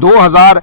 2000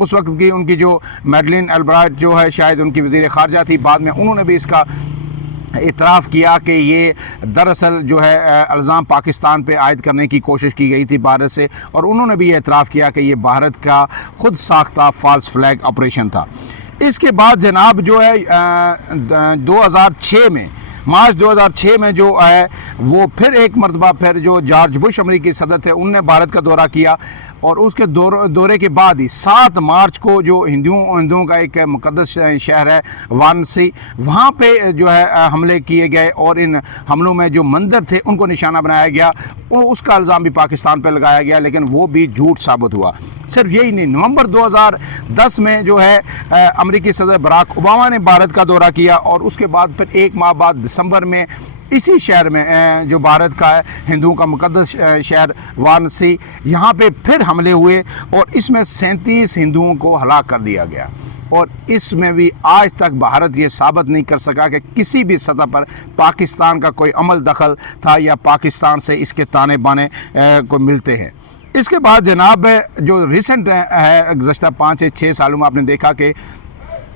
اس وقت کی ان کی جو میڈلین البرائٹ جو ہے شاید ان کی وزیر خارجہ تھی، بعد میں انہوں نے بھی اس کا اعتراف کیا کہ یہ دراصل جو ہے الزام پاکستان پہ عائد کرنے کی کوشش کی گئی تھی بھارت سے، اور انہوں نے بھی یہ اعتراف کیا کہ یہ بھارت کا خود ساختہ فالس فلیگ آپریشن تھا۔ اس کے بعد جناب جو ہے 2006 میں مارچ 2006 میں جو ہے وہ پھر ایک مرتبہ پھر جو جارج بش امریکی صدر تھے ان نے بھارت کا دورہ کیا، اور اس کے دورے کے بعد ہی 7 مارچ کو جو ہندوؤں کا ایک مقدس شہر ہے وارانسی، وہاں پہ جو ہے حملے کیے گئے، اور ان حملوں میں جو مندر تھے ان کو نشانہ بنایا گیا، اس کا الزام بھی پاکستان پہ لگایا گیا، لیکن وہ بھی جھوٹ ثابت ہوا۔ صرف یہی نہیں، نومبر 2010 میں جو ہے امریکی صدر براک اوباما نے بھارت کا دورہ کیا، اور اس کے بعد پھر 1 ماہ بعد دسمبر میں اسی شہر میں جو بھارت کا ہے ہندوؤں کا مقدس شہر وارانسی، یہاں پہ پھر حملے ہوئے، اور اس میں 37 ہندوؤں کو ہلاک کر دیا گیا، اور اس میں بھی آج تک بھارت یہ ثابت نہیں کر سکا کہ کسی بھی سطح پر پاکستان کا کوئی عمل دخل تھا یا پاکستان سے اس کے تانے بانے کو ملتے ہیں۔ اس کے بعد جناب جو ریسنٹ ہے گزشتہ 5-6 سالوں میں آپ نے دیکھا کہ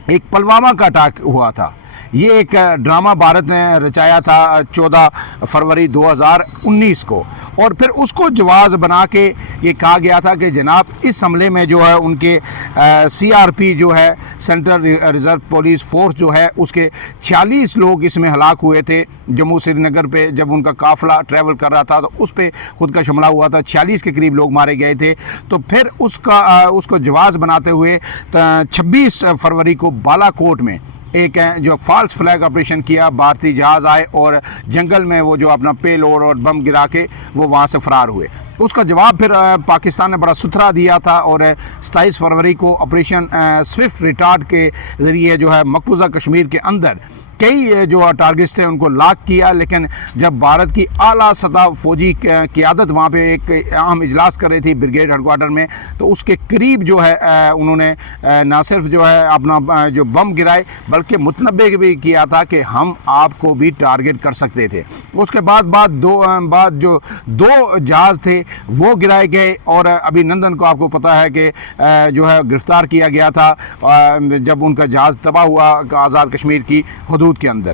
ایک پلوامہ کا اٹیک ہوا تھا۔ یہ ایک ڈرامہ بھارت نے رچایا تھا 14 فروری 2019 کو، اور پھر اس کو جواز بنا کے یہ کہا گیا تھا کہ جناب اس حملے میں جو ہے ان کے CRP جو ہے سینٹرل ریزرو پولیس فورس جو ہے اس کے 46 لوگ اس میں ہلاک ہوئے تھے۔ جموں سری نگر پہ جب ان کا قافلہ ٹریول کر رہا تھا تو اس پہ خود کا حملہ ہوا تھا، 46 کے قریب لوگ مارے گئے تھے۔ تو پھر اس کو جواز بناتے ہوئے 26 فروری کو بالا کوٹ میں ایک جو فالس فلیگ آپریشن کیا، بھارتی جہاز آئے اور جنگل میں وہ جو اپنا پے لوڈ اور بم گرا کے وہ وہاں سے فرار ہوئے۔ اس کا جواب پھر پاکستان نے بڑا ستھرا دیا تھا، اور 27 فروری کو آپریشن سوئفٹ ریٹارڈ کے ذریعے جو ہے مقبوضہ کشمیر کے اندر کئی جو ٹارگٹس تھے ان کو لاک کیا، لیکن جب بھارت کی اعلیٰ سطح فوجی قیادت وہاں پہ ایک اہم اجلاس کر رہی تھی بریگیڈ ہیڈ کوارٹر میں، تو اس کے قریب جو ہے انہوں نے نہ صرف جو ہے اپنا جو بم گرائے بلکہ متنبع بھی کیا تھا کہ ہم آپ کو بھی ٹارگٹ کر سکتے تھے۔ اس کے بعد جو دو جہاز تھے وہ گرائے گئے، اور ابھی نندن کو آپ کو پتہ ہے کہ جو ہے گرفتار کیا گیا تھا جب ان کا جہاز تباہ ہوا آزاد کشمیر کی حدود کے اندر۔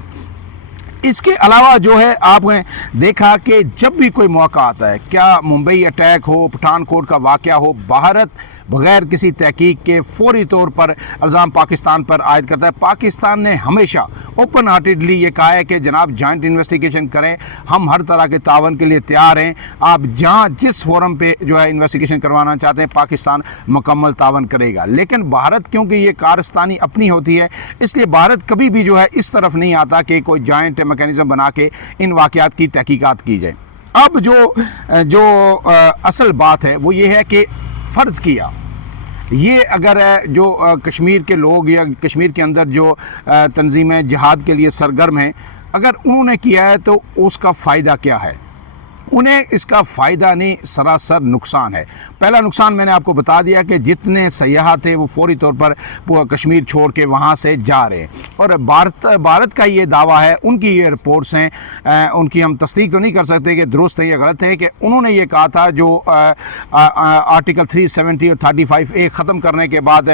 اس کے علاوہ جو ہے آپ نے دیکھا کہ جب بھی کوئی موقع آتا ہے، کیا ممبئی اٹیک ہو، پٹھان کوٹ کا واقعہ ہو، بھارت بغیر کسی تحقیق کے فوری طور پر الزام پاکستان پر عائد کرتا ہے۔ پاکستان نے ہمیشہ اوپن ہارٹیڈلی یہ کہا ہے کہ جناب جوائنٹ انویسٹیگیشن کریں، ہم ہر طرح کے تعاون کے لیے تیار ہیں، آپ جہاں جس فورم پہ جو ہے انویسٹیگیشن کروانا چاہتے ہیں پاکستان مکمل تعاون کرے گا۔ لیکن بھارت کیونکہ یہ کارستانی اپنی ہوتی ہے، اس لیے بھارت کبھی بھی جو ہے اس طرف نہیں آتا کہ کوئی جوائنٹ میکینزم بنا کے ان واقعات کی تحقیقات کی جائے۔ اب جو اصل بات ہے وہ یہ ہے کہ فرض کیا یہ اگر جو کشمیر کے لوگ یا کشمیر کے اندر جو تنظیمیں جہاد کے لیے سرگرم ہیں، اگر انہوں نے کیا ہے تو اس کا فائدہ کیا ہے؟ انہیں اس کا فائدہ نہیں، سراسر نقصان ہے۔ پہلا نقصان میں نے آپ کو بتا دیا کہ جتنے سیاح تھے وہ فوری طور پر کشمیر چھوڑ کے وہاں سے جا رہے ہیں، اور بھارت کا یہ دعویٰ ہے، ان کی یہ رپورٹس ہیں، ان کی ہم تصدیق تو نہیں کر سکتے کہ درست ہے یا غلط ہے، کہ انہوں نے یہ کہا تھا جو آرٹیکل 370 اور 35A ختم کرنے کے بعد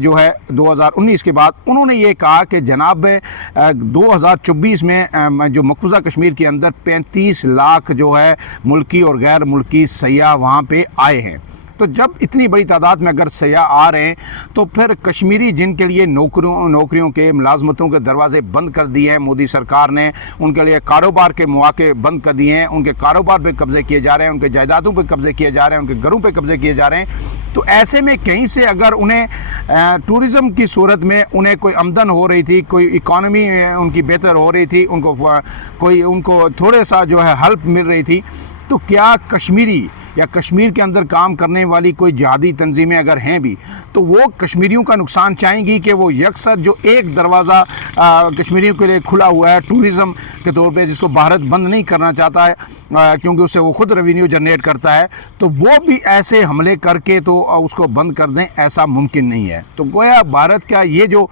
جو ہے 2019 کے بعد انہوں نے یہ کہا کہ جناب 2024 میں جو مقبوضہ کشمیر کے اندر 35 لاکھ جو ہے ملکی اور غیر ملکی سیاح وہاں پہ آئے ہیں۔ تو جب اتنی بڑی تعداد میں اگر سیاح آ رہے ہیں تو پھر کشمیری جن کے لیے نوکریوں کے ملازمتوں کے دروازے بند کر دیے ہیں مودی سرکار نے، ان کے لیے کاروبار کے مواقع بند کر دیے ہیں، ان کے کاروبار پہ قبضے کیے جا رہے ہیں، ان کے جائیدادوں پہ قبضے کیے جا رہے ہیں، ان کے گھروں پہ قبضے کیے جا رہے ہیں، تو ایسے میں کہیں سے اگر انہیں ٹورزم کی صورت میں انہیں کوئی آمدن ہو رہی تھی، کوئی اکانومی ان کی بہتر ہو رہی تھی، ان کو تھوڑے سا جو ہے ہیلپ مل رہی تھی، تو کیا کشمیری یا کشمیر کے اندر کام کرنے والی کوئی جہادی تنظیمیں اگر ہیں بھی تو وہ کشمیریوں کا نقصان چاہیں گی کہ وہ یکسر جو ایک دروازہ کشمیریوں کے لیے کھلا ہوا ہے ٹورزم کے طور پہ، جس کو بھارت بند نہیں کرنا چاہتا ہے کیونکہ اس سے وہ خود ریونیو جنریٹ کرتا ہے، تو وہ بھی ایسے حملے کر کے تو اس کو بند کر دیں، ایسا ممکن نہیں ہے۔ تو گویا بھارت کا یہ جو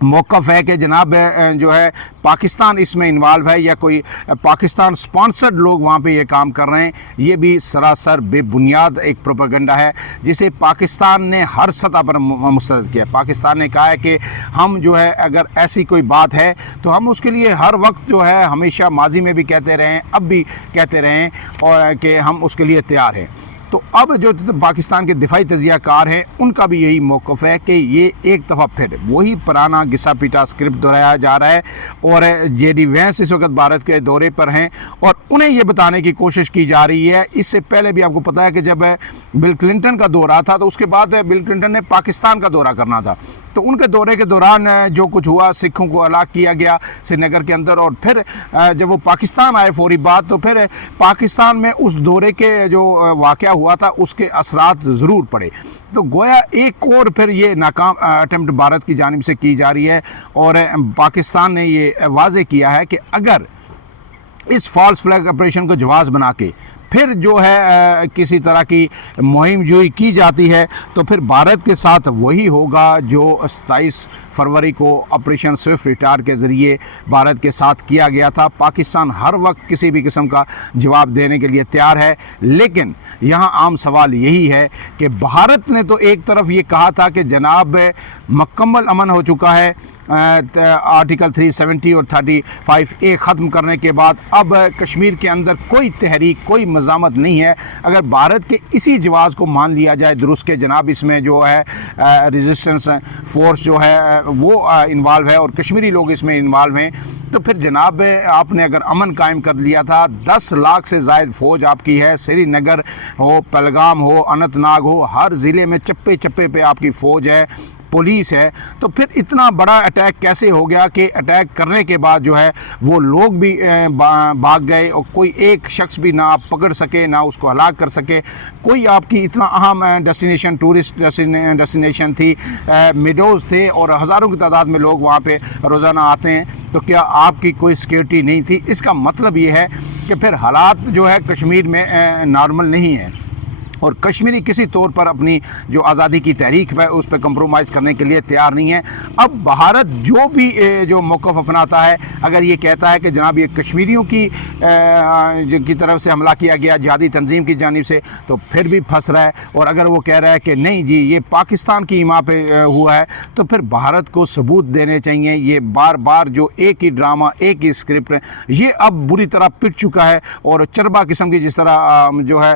موقف ہے کہ جناب جو ہے پاکستان اس میں انوالو ہے یا کوئی پاکستان سپانسرڈ لوگ وہاں پہ یہ کام کر رہے ہیں، یہ بھی سراسر بے بنیاد ایک پروپیگنڈا ہے جسے پاکستان نے ہر سطح پر مسترد کیا۔ پاکستان نے کہا ہے کہ ہم جو ہے اگر ایسی کوئی بات ہے تو ہم اس کے لیے ہر وقت جو ہے ہمیشہ ماضی میں بھی کہتے رہے ہیں، اب بھی کہتے رہے ہیں، اور کہ ہم اس کے لیے تیار ہیں۔ تو اب جو پاکستان کے دفاعی تجزیہ کار ہیں ان کا بھی یہی موقف ہے کہ یہ ایک دفعہ پھر وہی پرانا گھسا پیٹا اسکرپٹ دہرایا جا رہا ہے، اور جے ڈی وینس اس وقت بھارت کے دورے پر ہیں اور انہیں یہ بتانے کی کوشش کی جا رہی ہے۔ اس سے پہلے بھی آپ کو پتہ ہے کہ جب بل کلنٹن کا دورہ تھا تو اس کے بعد بل کلنٹن نے پاکستان کا دورہ کرنا تھا، تو ان کے دورے کے دوران جو کچھ ہوا، سکھوں کو ہلاک کیا گیا سری نگر کے اندر، اور پھر جب وہ پاکستان آئے فوری بعد تو پھر پاکستان میں اس دورے کے جو واقعہ ہوا تھا اس کے اثرات ضرور پڑے۔ تو گویا ایک اور پھر یہ ناکام اٹیمپٹ بھارت کی جانب سے کی جا رہی ہے، اور پاکستان نے یہ واضح کیا ہے کہ اگر اس فالس فلیگ آپریشن کو جواز بنا کے پھر جو ہے کسی طرح کی مہم جوئی کی جاتی ہے تو پھر بھارت کے ساتھ وہی ہوگا جو 27 فروری کو آپریشن سوئفٹ ریٹارڈ کے ذریعے بھارت کے ساتھ کیا گیا تھا۔ پاکستان ہر وقت کسی بھی قسم کا جواب دینے کے لیے تیار ہے، لیکن یہاں عام سوال یہی ہے کہ بھارت نے تو ایک طرف یہ کہا تھا کہ جناب مکمل امن ہو چکا ہے، آرٹیکل 370 اور 35A ختم کرنے کے بعد اب کشمیر کے اندر کوئی تحریک، کوئی مزاحمت نہیں ہے۔ اگر بھارت کے اسی جواز کو مان لیا جائے درست کہ جناب اس میں جو ہے ریزسٹنس فورس جو ہے وہ انوالو ہے اور کشمیری لوگ اس میں انوالو ہیں، تو پھر جناب آپ نے اگر امن قائم کر لیا تھا، 10 لاکھ سے زائد فوج آپ کی ہے، سری نگر ہو، پہلگام ہو، اننت ناگ ہو، ہر ضلع میں چپے چپے پہ آپ کی فوج ہے، پولیس ہے، تو پھر اتنا بڑا اٹیک کیسے ہو گیا کہ اٹیک کرنے کے بعد جو ہے وہ لوگ بھی بھاگ گئے اور کوئی ایک شخص بھی نہ آپ پکڑ سکے، نہ اس کو ہلاک کر سکے؟ کوئی آپ کی اتنا اہم ڈیسٹینیشن، ٹورسٹ ڈیسٹینیشن تھی، میڈوز تھے اور ہزاروں کی تعداد میں لوگ وہاں پہ روزانہ آتے ہیں، تو کیا آپ کی کوئی سیکیورٹی نہیں تھی؟ اس کا مطلب یہ ہے کہ پھر حالات جو ہے کشمیر میں نارمل نہیں ہے، اور کشمیری کسی طور پر اپنی جو آزادی کی تحریک ہے اس پہ کمپرومائز کرنے کے لیے تیار نہیں ہے۔ اب بھارت جو بھی جو موقف اپناتا ہے، اگر یہ کہتا ہے کہ جناب یہ کشمیریوں کی طرف سے حملہ کیا گیا جہادی تنظیم کی جانب سے، تو پھر بھی پھنس رہا ہے، اور اگر وہ کہہ رہا ہے کہ نہیں جی یہ پاکستان کی حمایت پہ ہوا ہے، تو پھر بھارت کو ثبوت دینے چاہیے۔ یہ بار بار جو ایک ہی ڈرامہ، ایک ہی اسکرپٹ یہ اب بری طرح پٹ چکا ہے، اور چربا قسم کی جس طرح جو ہے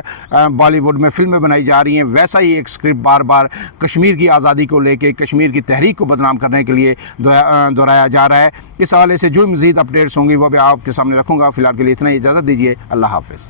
بالی ووڈ میں فلمیں بنائی جا رہی ہیں، ویسا ہی ایک اسکرپٹ بار بار کشمیر کی آزادی کو لے کے، کشمیر کی تحریک کو بدنام کرنے کے لیے دہرایا جا رہا ہے۔ اس حوالے سے جو مزید اپڈیٹس ہوں گی وہ بھی آپ کے سامنے رکھوں گا۔ فی الحال کے لیے اتنا ہی، اجازت دیجیے، اللہ حافظ۔